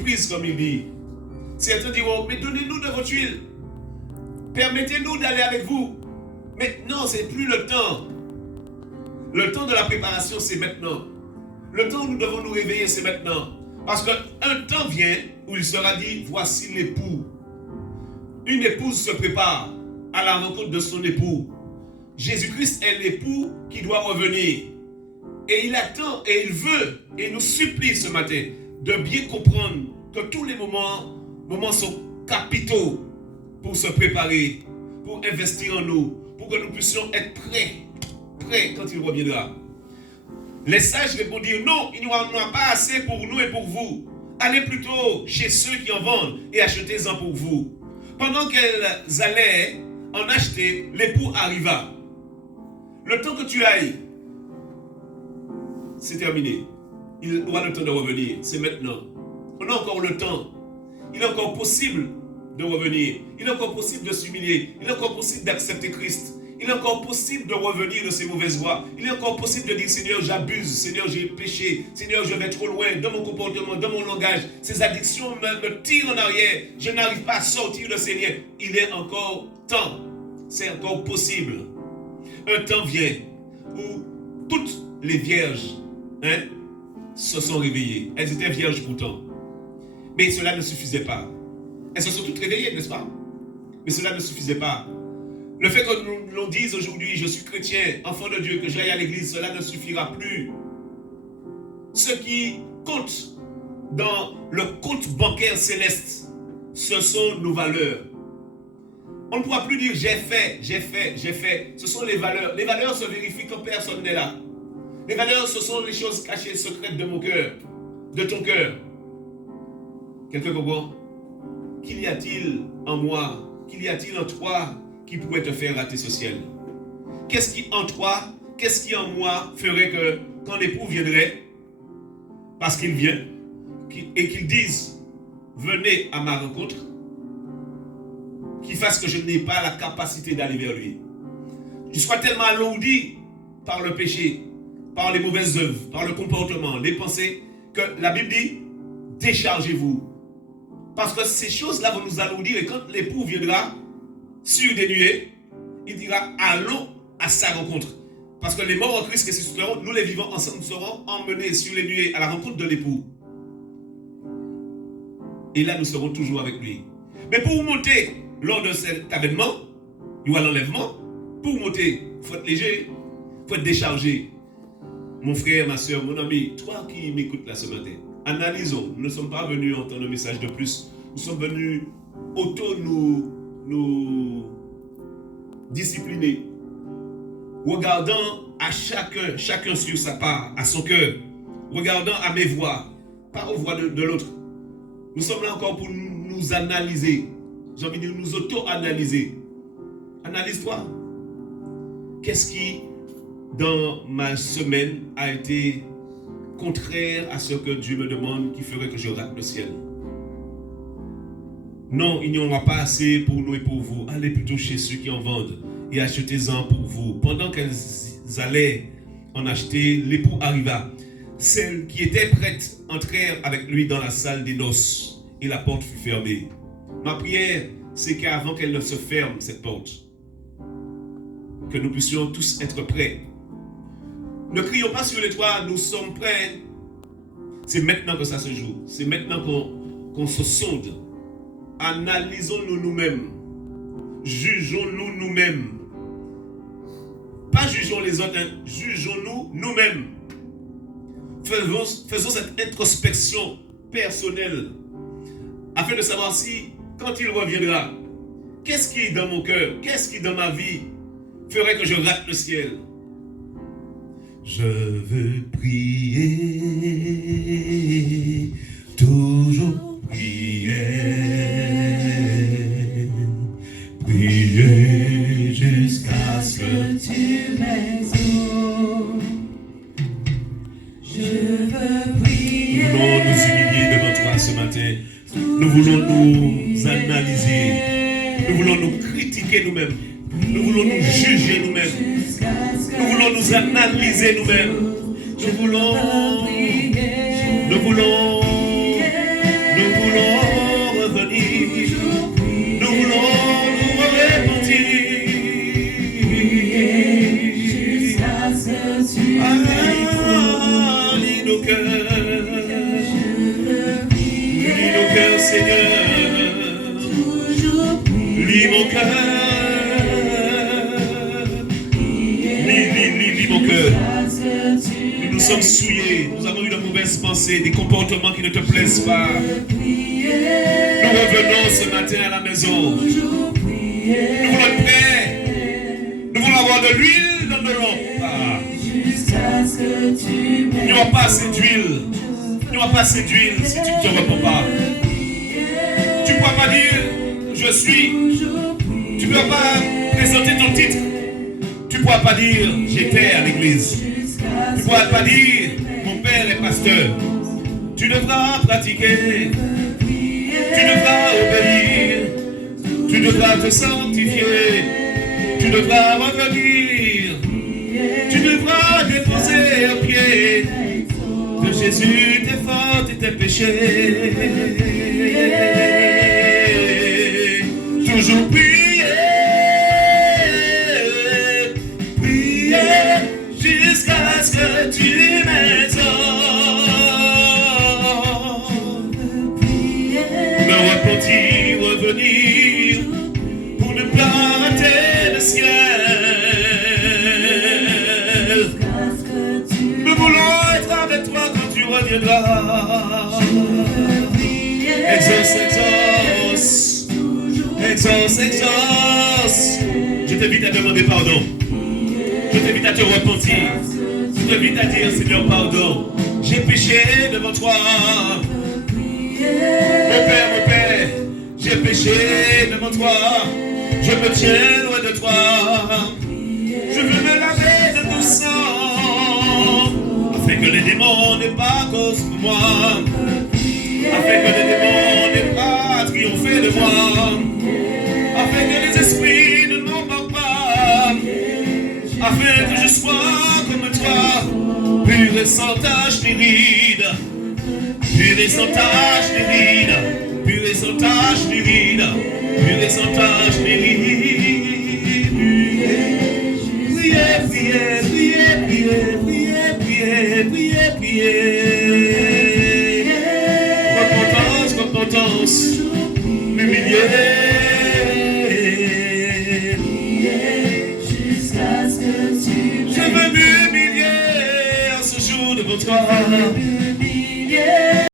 surprise, comme il dit. Certains diront, mais donnez-nous de votre huile. Permettez-nous d'aller avec vous. Mais non, c'est plus le temps. Le temps de la préparation, c'est maintenant. Le temps où nous devons nous réveiller, c'est maintenant. Parce qu'un temps vient où il sera dit, voici l'époux. Une épouse se prépare à la rencontre de son époux. Jésus-Christ est l'époux qui doit revenir. Et il attend et il veut et il nous supplie ce matin de bien comprendre que tous les moments sont capitaux pour se préparer, pour investir en nous, pour que nous puissions être prêts quand il reviendra. Les sages répondirent, non, il n'y en a pas assez pour nous et pour vous. Allez plutôt chez ceux qui en vendent et achetez-en pour vous. Pendant qu'elles allaient en acheter, l'époux arriva. Le temps que tu ailles, c'est terminé. Il aura le temps de revenir. C'est maintenant. On a encore le temps. Il est encore possible de revenir. Il est encore possible de s'humilier. Il est encore possible d'accepter Christ. Il est encore possible de revenir de ses mauvaises voies. Il est encore possible de dire, Seigneur, j'abuse. Seigneur, j'ai péché. Seigneur, je vais trop loin dans mon comportement, dans mon langage. Ces addictions me tirent en arrière. Je n'arrive pas à sortir de ces liens. Il est encore temps. C'est encore possible. Un temps vient où toutes les vierges se sont réveillées. Elles étaient vierges pourtant. Mais cela ne suffisait pas. Elles se sont toutes réveillées, n'est-ce pas? Mais cela ne suffisait pas. Le fait que nous l'on dise aujourd'hui, je suis chrétien, enfant de Dieu, que j'aille à l'église, cela ne suffira plus. Ce qui compte dans le compte bancaire céleste, ce sont nos valeurs. On ne pourra plus dire j'ai fait. Ce sont les valeurs. Les valeurs se vérifient quand personne n'est là. Les valeurs, ce sont les choses cachées, secrètes de mon cœur, de ton cœur. Quelqu'un comprend? Qu'il y a-t-il en moi, qu'il y a-t-il en toi qui pourrait te faire rater ce ciel? Qu'est-ce qui en toi, qu'est-ce qui en moi ferait que quand l'époux viendrait, parce qu'il vient, et qu'il dise venez à ma rencontre, qu'il fasse que je n'ai pas la capacité d'aller vers lui. Je sois tellement alourdi par le péché, par les mauvaises œuvres, par le comportement, les pensées, que la Bible dit déchargez-vous. Parce que ces choses-là vont nous alourdir et quand l'époux viendra sur des nuées, il dira allons à sa rencontre. Parce que les morts en Christ ressusciteront, nous les vivants ensemble, nous serons emmenés sur les nuées à la rencontre de l'époux. Et là, nous serons toujours avec lui. Mais pour monter lors de cet avènement, ou à l'enlèvement, pour monter, il faut être léger, il faut être déchargé. Mon frère, ma soeur, mon ami, toi qui m'écoutes là ce matin, analysons. Nous ne sommes pas venus entendre un message de plus. Nous sommes venus nous discipliner. Regardant à chacun sur sa part, à son cœur. Regardant à mes voix, pas aux voix de l'autre. Nous sommes là encore pour nous analyser. J'ai envie de dire nous auto-analyser. Analyse-toi. Qu'est-ce qui, dans ma semaine, a été contraire à ce que Dieu me demande qui ferait que je rate le ciel? Non, il n'y en aura pas assez pour nous et pour vous. Allez plutôt chez ceux qui en vendent et achetez-en pour vous. Pendant qu'elles allaient en acheter, l'époux arriva. Celles qui étaient prêtes entrèrent avec lui dans la salle des noces et la porte fut fermée. Ma prière, c'est qu'avant qu'elle ne se ferme, cette porte, que nous puissions tous être prêts. Ne crions pas sur les toits, nous sommes prêts. C'est maintenant que ça se joue. C'est maintenant qu'on se sonde. Analysons-nous nous-mêmes. Jugeons-nous nous-mêmes. Pas jugeons les autres, hein. Jugeons-nous nous-mêmes. Faisons cette introspection personnelle afin de savoir si, quand il reviendra, qu'est-ce qui est dans mon cœur, qu'est-ce qui dans ma vie ferait que je rate le ciel. Je veux prier, toujours prier, prier jusqu'à ce que tu m'exauces. Je veux prier. Nous voulons nous humilier devant toi ce matin. Nous voulons nous analyser. Nous voulons nous critiquer nous-mêmes. Nous voulons nous juger nous-mêmes. Nous voulons nous analyser nous-mêmes. Nous voulons Nous voulons nous repentir. Lis nos cœurs. Lis nos cœurs, Seigneur. Lis mon cœur. Lis mon cœur. Nous sommes souillés. Nous avons eu de mauvaises pensées, des comportements qui ne te plaisent pas. Nous revenons ce matin à la maison. Nous voulons être prêts. Nous voulons avoir de l'huile dans nos lampes. Il n'y aura pas assez d'huile. Il n'y aura pas assez d'huile si tu ne te repens pas. Tu ne pourras pas dire je suis. Tu ne pourras pas présenter ton titre. Tu ne pourras pas dire j'étais à l'église. Tu ne pourras pas dire mon père est pasteur. Tu devras pratiquer. Tu devras obéir. Tu devras te sanctifier. Tu devras revenir. Tu devras déposer aux pieds de Jésus tes fautes et tes péchés. Toujours prier, prier jusqu'à ce que tu m'exauces. Me repentir, revenir pour ne pas rater le ciel. Nous voulons être avec toi quand tu reviendras. Exauce, exauce. Exauce, exauce. Je t'invite à demander pardon. Je t'invite à te repentir. Je t'invite à dire Seigneur pardon. J'ai péché devant toi. Mon Père, j'ai péché devant toi. Je me tiens loin de toi. Je veux me laver de ton sang, afin que les démons n'aient pas cause pour moi, afin que les démons n'aient pas triomphé de moi, afin que les esprits ne m'embarquent pas, afin que je sois comme toi, pur et sans tache ni ride, pur et sans tache ni ride, pur et sans tache ni ride, pur et sans tache ni ride. Priez, priez, priez, priez, priez, priez, priez, priez.